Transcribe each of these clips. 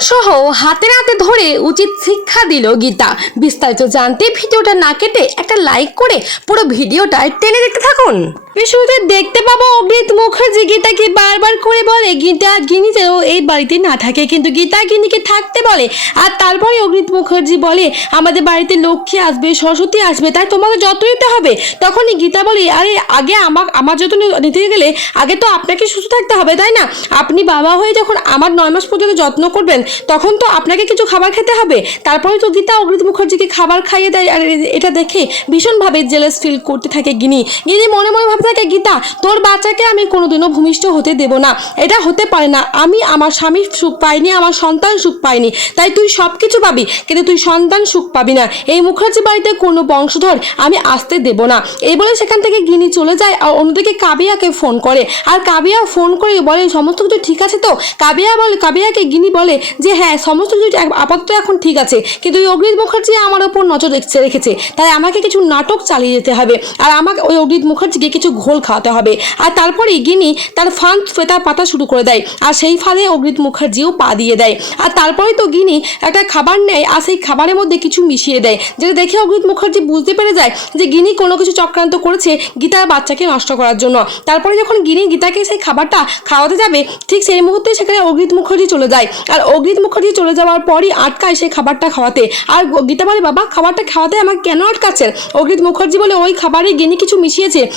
সহ হাতে নাতে ধরে উচিত শিক্ষা দিল গীতা। বিস্তারিত জানতে ভিডিওটা না কেটে একটা লাইক করে পুরো ভিডিওটা টেনে দেখতে থাকুন। শুরুতে দেখতে পাবো অগ্রিত মুখার্জি। গীতাকে বারবার করে বলে, গীতা গিনি যেন এই বাড়িতে না থাকে। কিন্তু গীতা গিনিকে থাকতে বলে আর তারপরে অগ্রিত মুখার্জি বলে, আমাদের বাড়িতে লক্ষ্মী আসবে, সরস্বতী আসবে, তাই তোমাকে যত্ন নিতে হবে। তখনই গীতা বলে, আরে, আগে আমার আমার যত্ন নিতে গেলে আগে তো আপনাকে সুস্থ থাকতে হবে, তাই না? আপনি বাবা হয়ে যখন আমার নয় মাস পর্যন্ত যত্ন করবেন তখন তো আপনাকে কিছু খাবার খেতে হবে। তারপরে তো গীতা অগ্রিত মুখার্জিকে খাবার খাইয়ে দেয়। আর এটা দেখে ভীষণভাবে জেলাস ফিল করতে থাকে গিনি। গিনি মনে মনে ভাবতে থাকে, গীতা, তোর বাচ্চাকে আমি কোনোদিনও ভূমিষ্ঠ হতে দেব না। এটা হতে পারে না। আমি আমার স্বামীর সুখ পাইনি, আমার সন্তান সুখ পাইনি। তাই তুই সব কিছু পাবি, কিন্তু তুই সন্তান সুখ পাবি না। এই মুখার্জি বাড়িতে কোনো বংশধর আমি আসতে দেব না। এই বলে সেখান থেকে গিনি চলে যায় আর অন্যদিকে কাবিয়াকে ফোন করে। আর কাবিয়া ফোন করে বলে, সমস্ত কিছু ঠিক আছে তো? কাবিয়া বলে কাবিয়াকে গিনি বলে যে হ্যাঁ সমস্ত কিছু আপাতত এখন ঠিক আছে। কিন্তু ওই অগ্রিত মুখার্জি আমার ওপর নজর রেখেছে রেখেছে। তাই আমাকে কিছু নাটক চালিয়ে যেতে হবে। আর আমাকে ওই অগ্রিত মুখার্জিকে কিছু ঘোল খাওয়াতে হবে। আর তারপরে গিনি তার ফান ফেতা পাতা শুরু করে দেয়। আর সেই ফাঁদে অগ্রিত মুখার্জিও পা দিয়ে দেয়। আর তারপরে তো গিনি একটা খাবার নেয় আর সেই খাবারের মধ্যে কিছু মিশিয়ে দেয়। যেটা দেখে অগ্রিত মুখার্জি বুঝতে পেরে যায় যে গিনি কোনো কিছু চক্রান্ত করেছে গীতার বাচ্চাকে নষ্ট করার জন্য। তারপরে যখন গিনি গীতাকে সেই খাবারটা খাওয়াতে যাবে, ঠিক সেই মুহূর্তে সেখানে অগ্রিত মুখার্জি চলে যায়। আর অগ্রিত মুখার্জি চলে যাওয়ার পরই আটকায় সেই খাবারটা খাওয়াতে। আর গীতা বলে বাবা খাবারটা খাওয়াতে আমাকে কেন আটকাচ্ছেন? অগ্রিত মুখার্জি বলে ওই খাবারে গিনি কিছু মিশিয়েছে।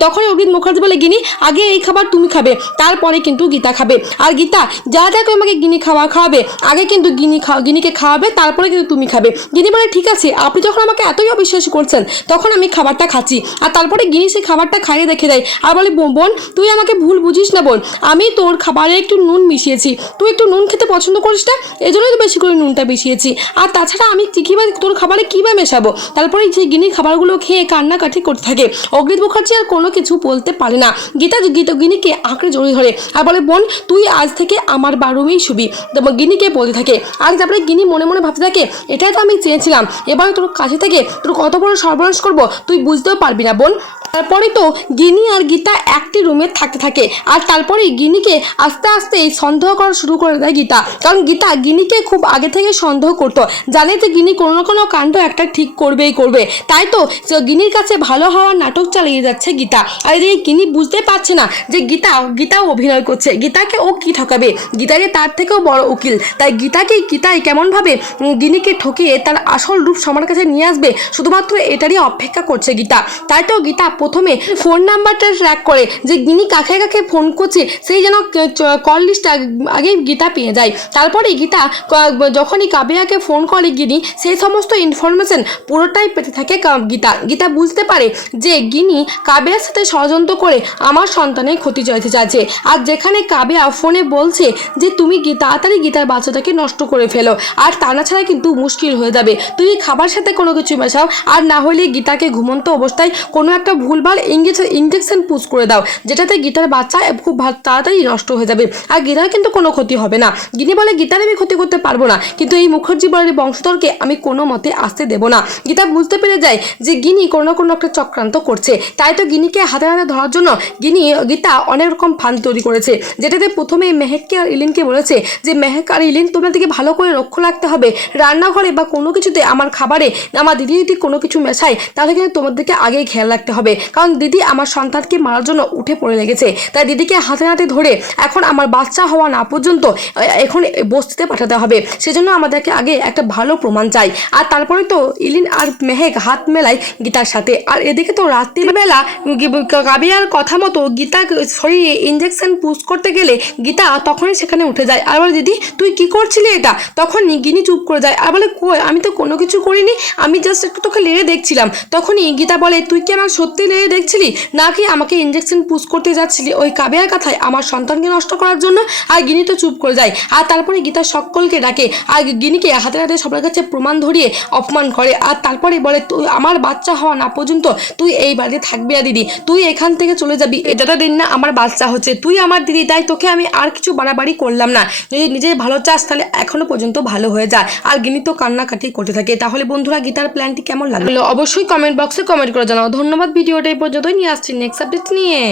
তখনই অগ্রিত মুখার্জি বলে গিনি আগে এই খাবার তুমি খাবে তারপরে কিন্তু গীতা খাবে। আর গীতা যা যা আমাকে গিনি খাওয়া খাওয়াবে আগে কিন্তু গিনি খাওয়া গিনিকে খাওয়াবে তারপরে কিন্তু তুমি খাবে। গিনি বলে ঠিক আছে আপনি যখন আমাকে এতই অবিশ্বাস করছেন তখন আমি খাবারটা খাচ্ছি। আর তারপরে গিনি সেই খাবারটা খাইয়ে দেখে দেয়। আর বলে "বোন, বোন তুই আমাকে ভুল বুঝিস না বোন। আমি তোর খাবারে একটু নুন মিশিয়েছি। তুই একটু নুন খেতে পছন্দ করিস এই জন্যই তো বেশি করে নুনটা মিশিয়েছি আর তাছাড়া আমি কি কীভাবে তোর খাবারে কীভাবে মেশাবো? তারপরে সেই গিনি খাবারগুলো খেয়ে কান্নাকাটি করতে থাকে। অগ্রিত মুখার্জি আর কোনো কিছু বলতে পারে না। গীতা গীত গিনিকে আঁকড়ে জড়িয়ে ধরে আর বলে, বোন, তুই আজ থেকে আমার বারুমেই শুবি। গিনিকে বলতে থাকে। আর তারপরে গিনি মনে মনে ভাবতে থাকে, এটাই তো আমি চেয়েছিলাম। এবার তোর কাছে থেকে তোর কত বড় সর্বনাশ করব? তুই বুঝতেও পারবি না, বোন। তারপরে তো গিনি আর গীতা একটি রুমে থাকতে থাকে। আর তারপরে গিনিকে আস্তে আস্তে সন্দেহ করা শুরু করে দেয় গীতা। কারণ গীতা গিনিকে খুব আগে থেকে সন্দেহ করতো। জানে যে গিনি কোনো না কোনো কাণ্ড একটা ঠিক করবেই করবে। তাই তো গিনির কাছে ভালো হওয়ার নাটক চালিয়ে যাচ্ছে গীতা। আর এই গিনি বুঝতে পারছে না যে গীতা, গীতাও অভিনয় করছে। গীতাকে ও কি ঠকাবে? গীতাকে তার থেকেও বড় উকিল। তাই গীতাকে গীতাই কেমনভাবে গিনিকে ঠকিয়ে তার আসল রূপ সবার কাছে নিয়ে আসবে, শুধুমাত্র এটারই অপেক্ষা করছে গীতা। তাই তো গীতা প্রথমে ফোন নাম্বারটা ট্র্যাক করে যে গিনি কাকে কাকে ফোন করছে, সেই যেন কল লিস্টটা আগে গীতা পেয়ে যায়। তারপরে গীতা যখনই কাবিয়াকে ফোন করে গিনি সেই সমস্ত ইনফরমেশন পুরোটাই পেতে থাকে গীতা। গীতা বুঝতে পারে যে গিনি কাবিয়ার সাথে ষড়যন্ত্র করে আমার সন্তানের ক্ষতি চাইতে চাইছে। আর যেখানে কাবিয়া ফোনে বলছে যে, তুমি তাড়াতাড়ি গীতার বাচ্চাটাকে নষ্ট করে ফেলো। আর তা না ছাড়া কিন্তু মুশকিল হয়ে যাবে। তুমি খাবার সাথে কোনো কিছু মেশাও। আর না হলে গীতাকে ঘুমন্ত অবস্থায় কোনো একটা ভুলভাল ইঞ্জেকশন ইঞ্জেকশন পুশ করে দাও, যেটাতে গিটার বাচ্চা খুব তাড়াতাড়ি নষ্ট হয়ে যাবে। আর গিটার কিন্তু কোনো ক্ষতি হবে না। গিনি বলে, গিটার আমি ক্ষতি করতে পারব না, কিন্তু এই মুখার্জি বাড়ির বংশধরকে আমি কোনো মতে আসতে দেবো না। গীতা বুঝতে পেরে যায় যে গিনি কোনো না কোনো একটা চক্রান্ত করছে। তাই তো গিনিকে হাতে হাতে ধরার জন্য গিনি, গীতা অনেক রকম ফান তৈরি করেছে, যেটাতে প্রথমে মেহেককে আর ইলিনকে বলেছে যে, মেহেক আর ইলিন, তোমরা দিকে ভালো করে লক্ষ্য রাখতে হবে। রান্নাঘরে বা কোনো কিছুতে আমার খাবারে, আমার দিদি যদি কোনো কিছু মেশায়, তাহলে কিন্তু তোমাদেরকে আগেই খেয়াল রাখতে হবে। কারণ দিদি আমার সন্তানকে মারার জন্য উঠে পড়ে লেগেছে। তাই দিদিকে হাতে হাতে ধরে এখন আমার বাচ্চা হওয়া না পর্যন্ত এখন বস্তিতে পাঠাতে হবে। সেজন্য আমাদেরকে আগে একটা ভালো প্রমাণ চাই। আর তারপরে তো ইলিন আর মেহেক হাত মেলায় গীতার সাথে। আর এদিকে তো রাত্রিবেলা কাবিয়ার কথা মতো গীতা শরীরে ইঞ্জেকশন পুশ করতে গেলে গীতা তখনই সেখানে উঠে যায়। আর বলে, দিদি, তুই কি করছিলি এটা? তখনই গিনি চুপ করে যায়। আর বলে, কই? আমি তো কোনো কিছু করিনি। আমি জাস্ট একটু তোকে লেড়ে দেখছিলাম। তখনই গীতা বলে, তুই কি আমার সত্যি লেড়ে দেখছিলি? নাকি আমাকে ইঞ্জেকশন পুশ করতে যাচ্ছিলি? ওই কাবিয়ার কথায় আমার সন্তানকে নষ্ট করার জন্য আর গিনি তো চুপ করে যায়। আর তারপরে গীতা সকলকে ডাকে। আর গিনিকে হাতে হাতে সবার কাছে প্রমাণ ধরিয়ে অপমান করে। আর তারপরে বলে, তুই আমার বাচ্চা হওয়া না পর্যন্ত তুই এই বাড়িতে থাকবি না দিদি। তুই এখান থেকে চলে যাবি। এটা দিন না আমার বাচ্চা হচ্ছে, তুই আমার দিদি, তাই তোকে আমি আর কিছু বাড়াবাড়ি করলাম না। যদি নিজে ভালো চাস, তাহলে এখনও পর্যন্ত ভালো হয়ে যায় আর গিনি তো কান্নাকাটি করতে থাকে। তাহলে বন্ধুরা, গীতার প্ল্যানটি কেমন লাগল? অবশ্যই কমেন্ট বক্সে কমেন্ট করে জানাও। ধন্যবাদ ভিডিওটা এই পর্যন্তই। নিয়ে আসছি নেক্সট আপডেট নিয়ে।